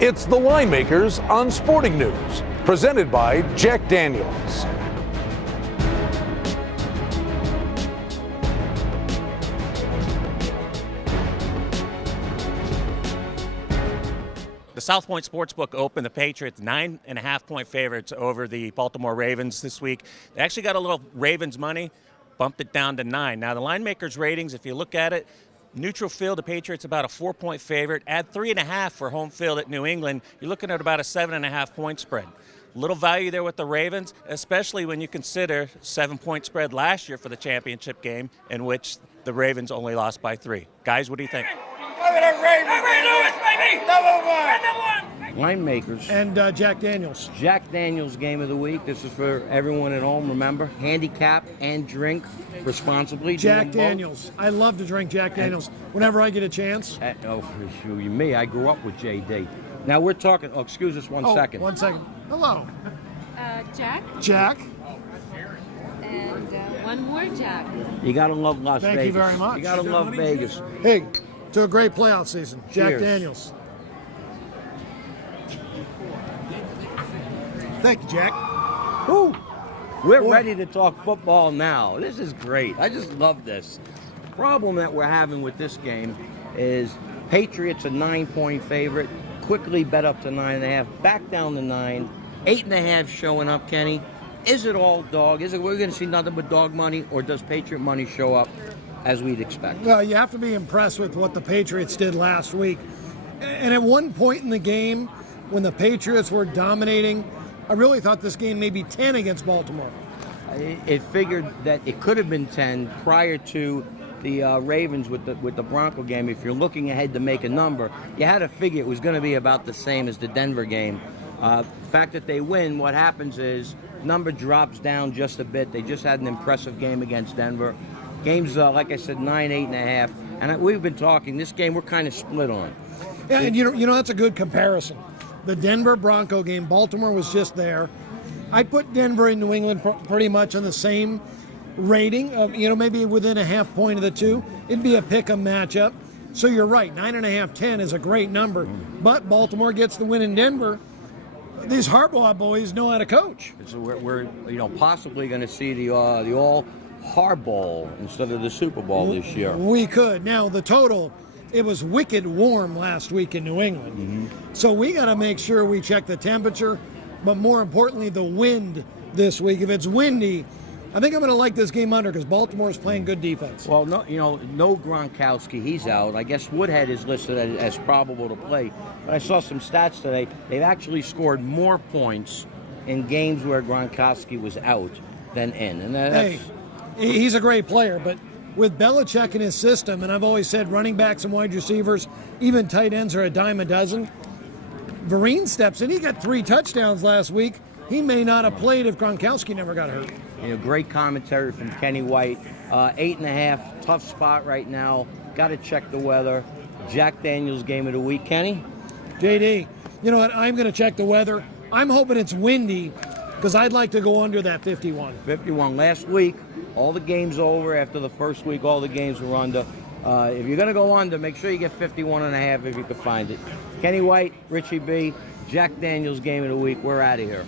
It's the Winemakers on Sporting News, presented by Jack Daniels. The South Point Sportsbook opened the Patriots 9.5-point favorites over the Baltimore Ravens this week. They actually got a little Ravens money, bumped it down to 9. Now, the line makers' ratings, if you look at it, neutral field, the Patriots about a 4-point favorite. Add 3.5 for home field at New England, you're looking at about a 7.5-point spread. Little value there with the Ravens, especially when you consider 7-point spread last year for the championship game, in which the Ravens only lost by 3. Guys, what do you think? Winemakers and Jack Daniels. Jack Daniels game of the week. This is for everyone at home. Remember, handicap and drink responsibly. Jack Daniels. I love to drink Jack Daniels whenever I get a chance. Me, I grew up with JD. Now we're talking. Oh, excuse us one second. 1 second. Hello. Jack. Jack. And one more Jack. You gotta love Las Vegas. Thank you very much. You gotta love Vegas. Hey, to a great playoff season. Jack Cheers. Daniels. Thank you, Jack. Woo. We're ready to talk football now. This is great. I just love this. Problem that we're having with this game is Patriots a 9-point favorite, quickly bet up to 9.5, back down to 9, 8.5 showing up, Kenny. Is it all dog? Is it we're going to see nothing but dog money, or does Patriot money show up as we'd expect? Well, you have to be impressed with what the Patriots did last week. And at one point in the game, when the Patriots were dominating, I really thought this game may be 10 against Baltimore. It figured that it could have been 10 prior to the Ravens with the Bronco game. If you're looking ahead to make a number, you had to figure it was going to be about the same as the Denver game. The fact that they win, what happens is number drops down just a bit. They just had an impressive game against Denver. Games, like I said, 9, 8.5. And we've been talking, this game we're kind of split on. Yeah, and you know that's a good comparison. The Denver Bronco game, Baltimore was just there. I put Denver and New England pretty much on the same rating, maybe within a half point of the two. It'd be a pick-em matchup. So you're right, 9.5, 10 is a great number. But Baltimore gets the win in Denver. These Harbaugh boys know how to coach. So we're possibly going to see the all Harbaugh instead of the Super Bowl this year. We could. Now, the total, it was wicked warm last week in New England. Mm-hmm. So we got to make sure we check the temperature, but more importantly, the wind this week. If it's windy, I think I'm going to like this game under because Baltimore's playing good defense. Well, no Gronkowski, he's out. I guess Woodhead is listed as probable to play. But I saw some stats today. They've actually scored more points in games where Gronkowski was out than in. And that's... Hey, he's a great player, but with Belichick in his system, and I've always said running backs and wide receivers, even tight ends are a dime a dozen. Vereen steps in. He got 3 touchdowns last week. He may not have played if Gronkowski never got hurt. Great commentary from Kenny White. 8.5, tough spot right now. Got to check the weather. Jack Daniels game of the week. Kenny? JD, you know what? I'm going to check the weather. I'm hoping it's windy because I'd like to go under that 51. 51. Last week, all the games over. After the first week, all the games were under. If you're going to go under, make sure you get 51.5 if you can find it. Kenny White, Richie B, Jack Daniels game of the week. We're out of here.